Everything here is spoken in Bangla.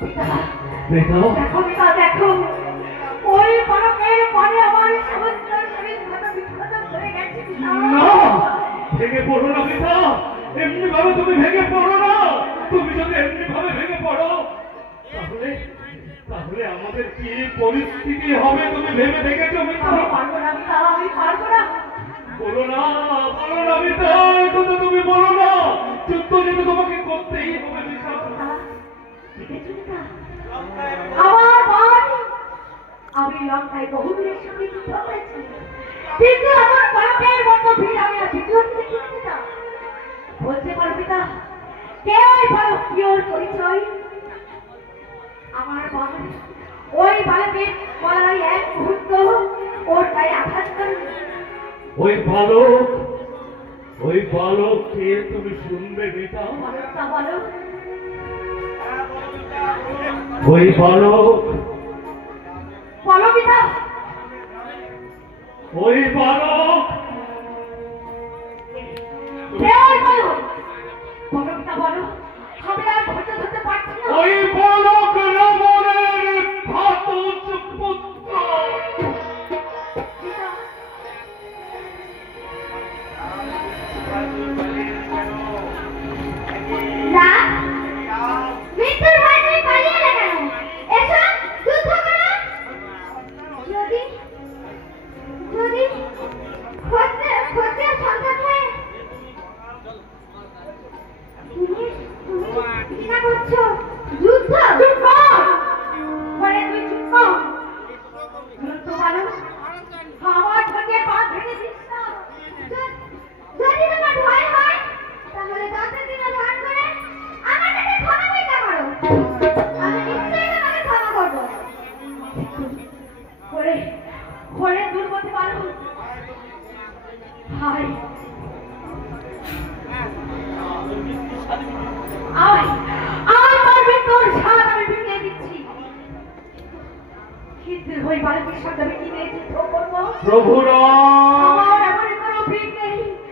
দেখো পিতা দেখো, ওই পলকের পরে আমার সমস্ত শরীর বিক্ষত হয়ে গেছে পিতা। না, ভেঙে পড়ো না পিতা, এমনি ভাবে তুমি ভেঙে পড়ো না। তুমি যদি এমনি ভাবে ভেঙে পড়ো তাহলে তাহলে আমাদের কি পরিস্থিতি হবে তুমি ভেবে দেখেছো পিতা? আমি পারবো না পিতা, আমি পারবো না। বলো না পিতা, কথা তুমি বলো না। যুদ্ধ যেতে তোমাকে করতেই হবে পিতা। আমার ভাই, আমি লঙ্কায় বহুদিনের সঙ্গে যুদ্ধ করেছি, কিন্তু আমার পলকের মতো ভিড় আমি আর দ্বিতীয় দিকে কিনতে না। বলতে পারো পিতা, কে ওই বালক, কি ওর পরিচয়? আমার ভাই ওই বালকের গলায় এক মুহূর্ত ওর গায়ে আঘাত করে। ওই বালক কে তুমি শুনবে পিতা? বালকটা বালক, ওই বালক বলো পিতা। ওই বালক কে ওই বালক? বলো পিতা, বলো, আমি আর ধৈর্য ধরতে পারছি না। ওই বালক রাবণের ঘাতক পুত্র। পিতা, না, মৃত্যুর ভয় তুমি পালিয়ে এলে কেন? এসো, যুদ্ধ করো। যদি যদি ক্ষত্রিয় সন্তান হয়ে তুমি ঘৃণা করছো যুদ্ধ? চুপ কর, মানে তুই চুপ কর। যুদ্ধ ভালো, আমার ধৈর্যের পা ভেঙে দিস না। যদি তোমার ভয় হয় তাহলে দশের দিনে ধান করে আমার কাছে ক্ষমা চাইতে পারো, আমি নিশ্চয়ই তোমাকে ক্ষমা করবো। করে দূর করতে পারো। হায়, মারবে তোর স্বাদ আমি মিটিয়ে দিচ্ছি, কিন্তু ওই বালকের সাথে আমি কি নিয়ে যুদ্ধ করবো? প্রভু রাম